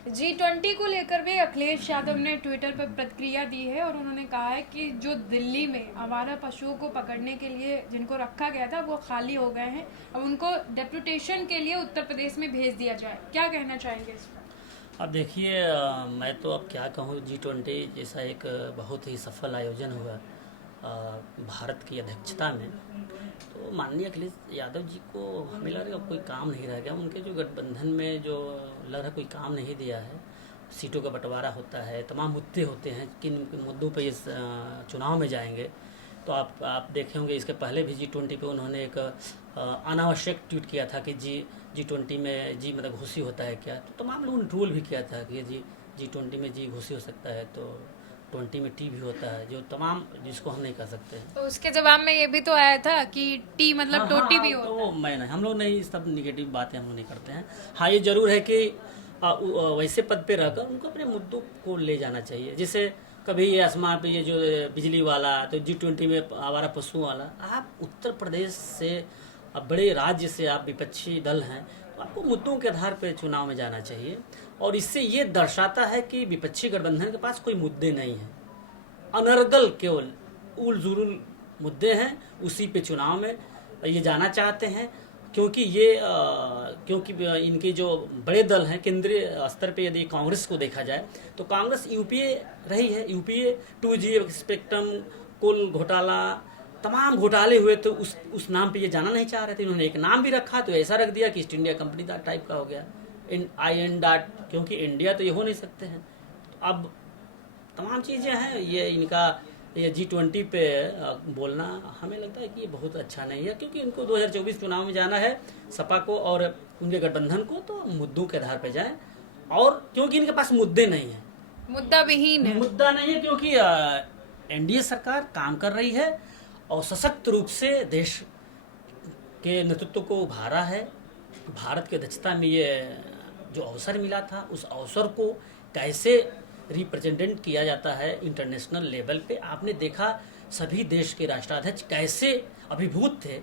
G20 को लेकर भी अखिलेश यादव ने ट्विटर पर प्रतिक्रिया दी है और उन्होंने कहा है कि जो दिल्ली में आवारा पशुओं को पकड़ने के लिए जिनको रखा गया था वो खाली हो गए हैं, अब उनको डेपुटेशन के लिए उत्तर प्रदेश में भेज दिया जाए। क्या कहना चाहेंगे इस पर? अब देखिए, मैं तो अब क्या कहूँ। G20 जैसा एक बहुत ही सफल आयोजन हुआ भारत की अध्यक्षता में, तो माननीय अखिलेश यादव जी को हमें लग रहा है कोई काम नहीं रह गया। उनके जो गठबंधन में जो लग रहा है कोई काम नहीं दिया है। सीटों का बंटवारा होता है, तमाम मुद्दे होते हैं, किन किन मुद्दों पे ये चुनाव में जाएंगे। तो आप देखे होंगे, इसके पहले भी G20 पे उन्होंने एक अनावश्यक ट्वीट किया था कि G20 में जी मतलब घुसी होता है क्या। तो तमाम लोगों ने ट्रोल भी किया था कि G20 में जी घुसी हो सकता है, तो 20 में टी भी होता है, जो तमाम जिसको हम नहीं कर सकते हैं। तो उसके जवाब में ये भी तो आया था कि टी मतलब टोटी भी तो होता है। मैं नहीं, हम लोग नहीं, सब निगेटिव बातें हम लोग नहीं करते हैं। हाँ, ये जरूर है कि वैसे पद पे रहकर उनको अपने मुद्दों को ले जाना चाहिए। जैसे कभी ये आसमान पे ये जो बिजली वाला, तो G20 में आवारा पशुओं वाला। आप उत्तर प्रदेश से, अब बड़े राज्य से आप विपक्षी दल हैं, तो आपको मुद्दों के आधार पर चुनाव में जाना चाहिए। और इससे ये दर्शाता है कि विपक्षी गठबंधन के पास कोई मुद्दे नहीं हैं, अनर्गल केवल उल जुलूल मुद्दे हैं, उसी पे चुनाव में ये जाना चाहते हैं। क्योंकि क्योंकि इनके जो बड़े दल हैं केंद्रीय स्तर पे, यदि कांग्रेस को देखा जाए तो कांग्रेस यूपीए रही है। यूपीए 2G स्पेक्ट्रम, कोल घोटाला, तमाम घोटाले हुए, तो उस नाम पे ये जाना नहीं चाह रहे थे। इन्होंने एक नाम भी रखा तो ऐसा रख दिया कि ईस्ट इंडिया कंपनी टाइप का हो गया, IN डॉट, क्योंकि इंडिया तो ये हो नहीं सकते हैं। तो अब तमाम चीज़ें हैं, ये इनका ये G20 पे बोलना हमें लगता है कि ये बहुत अच्छा नहीं है। क्योंकि इनको 2024 चुनाव में जाना है, सपा को और उनके गठबंधन को, तो मुद्दों के आधार पर जाएं। और क्योंकि इनके पास मुद्दे नहीं हैं, मुद्दा विहीन है। मुद्दा नहीं है, क्योंकि NDA सरकार काम कर रही है और सशक्त रूप से देश के नेतृत्व को उभारा है। भारत की अध्यक्षता में ये जो अवसर मिला था, उस अवसर को कैसे रिप्रेजेंटेट किया जाता है इंटरनेशनल लेवल पे, आपने देखा सभी देश के राष्ट्राध्यक्ष कैसे अभिभूत थे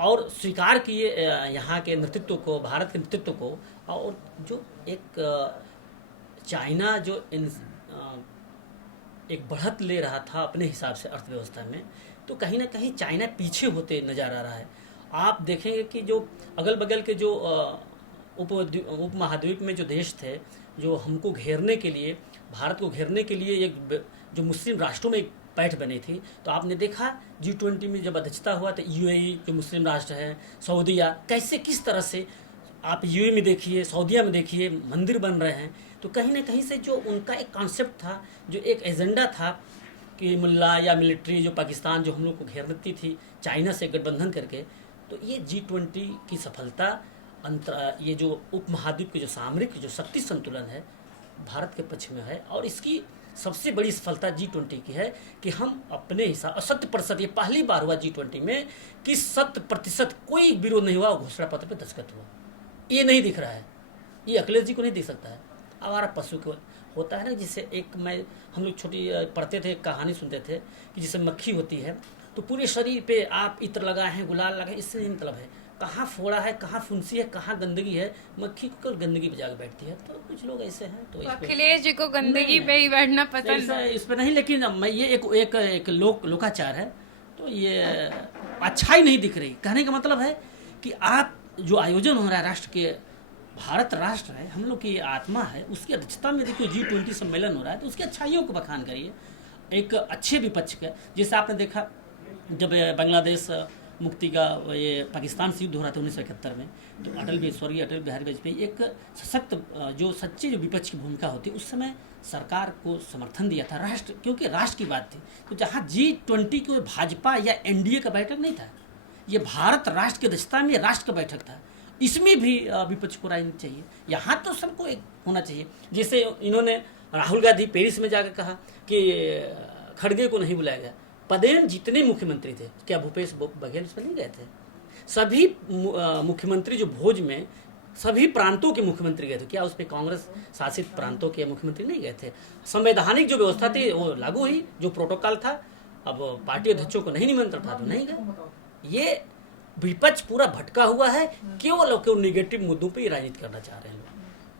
और स्वीकार किए यहाँ के नेतृत्व को, भारत के नेतृत्व को। और जो एक चाइना जो एक बढ़त ले रहा था अपने हिसाब से अर्थव्यवस्था में, तो कहीं ना कहीं चाइना पीछे होते नजर आ रहा है। आप देखेंगे कि जो अगल बगल के जो उप महाद्वीप में जो देश थे, जो हमको घेरने के लिए, भारत को घेरने के लिए एक जो मुस्लिम राष्ट्रों में एक पैठ बनी थी, तो आपने देखा G20 में जब अध्यक्षता हुआ तो UAE जो मुस्लिम राष्ट्र है, सऊदीया, कैसे किस तरह से आप UAE में देखिए, सऊदीया में देखिए, मंदिर बन रहे हैं। तो कहीं ना कहीं से जो उनका एक कॉन्सेप्ट था, जो एक एजेंडा था कि मुल्ला या मिलिट्री जो पाकिस्तान जो हम लोग को घेरती थी चाइना से गठबंधन करके, तो ये G20 की सफलता ये जो उप महाद्वीप के जो सामरिक जो शक्ति संतुलन है भारत के पक्ष में है। और इसकी सबसे बड़ी सफलता G20 की है कि हम अपने हिसाब 100%, ये पहली बार हुआ G20 में कि 100% कोई विरोध नहीं हुआ, घोषणा पत्र पे दस्तखत हुआ। ये नहीं दिख रहा है, ये अखिलेश जी को नहीं दिख सकता है। आवारा पशु को होता है ना, जिससे एक हम लोग छोटी पढ़ते थे, कहानी सुनते थे कि जिससे मक्खी होती है तो पूरे शरीर पे आप इत्र लगाए हैं, गुलाल लगाए, इससे नहीं मतलब है कहाँ फोड़ा है, कहाँ फुंसी है, कहाँ गंदगी है। मक्खी को गंदगी पे जाकर बैठती है। तो कुछ लोग ऐसे हैं। तो अखिलेश जी को गंदगी पे ही बैठना पसंद है। इस पे नहीं, लेकिन मैं ये एक लोकाचार है, तो ये अच्छा ही नहीं दिख रही। कहने का मतलब है कि आप जो आयोजन हो रहा है, राष्ट्र के, भारत राष्ट्र है, हम लोग की आत्मा है, उसकी अध्यक्षता में देखिए G20 सम्मेलन हो रहा है, तो उसकी अच्छाइयों को बखान करिए, एक अच्छे विपक्ष का। जैसे आपने देखा जब बांग्लादेश मुक्ति का ये पाकिस्तान से युद्ध हो रहा था 1971 में, तो स्वर्गीय अटल बिहारी वाजपेयी एक सशक्त जो सच्चे जो विपक्ष की भूमिका होती है, उस समय सरकार को समर्थन दिया था राष्ट्र, क्योंकि राष्ट्र की बात थी। तो जहाँ G20 को भाजपा या NDA का बैठक नहीं था, ये भारत राष्ट्र की अध्यक्षता में राष्ट्र का बैठक था। इसमें भी विपक्ष को राजनीति चाहिए, यहाँ तो सबको एक होना चाहिए। जैसे इन्होंने राहुल गांधी पेरिस में जाकर कहा कि खड़गे को नहीं बुलाया गया। पदेन जितने मुख्यमंत्री थे, क्या भूपेश बघेल उसमें नहीं गए थे? सभी मुख्यमंत्री जो भोज में सभी प्रांतों के मुख्यमंत्री गए थे, क्या उस पर कांग्रेस शासित प्रांतों के मुख्यमंत्री नहीं गए थे? संवैधानिक जो व्यवस्था थी वो लागू हुई, जो प्रोटोकॉल था। अब पार्टी अध्यक्षों को नहीं निमंत्रण था तो नहीं गए। ये विपक्ष पूरा भटका हुआ है, केवल निगेटिव मुद्दों पर राजनीति करना चाह रहे हैं।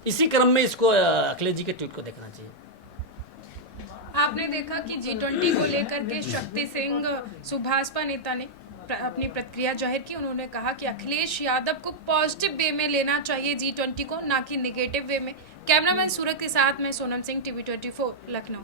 इसी क्रम में इसको अखिलेश जी के ट्वीट को देखना चाहिए। आपने देखा कि G20 को लेकर के शक्ति सिंह सुभाषपा नेता ने अपनी प्रतिक्रिया जाहिर की। उन्होंने कहा कि अखिलेश यादव को पॉजिटिव वे में लेना चाहिए G20 को, ना कि निगेटिव वे में। कैमरामैन सूरत के साथ मैं सोनम सिंह, TV 24 लखनऊ।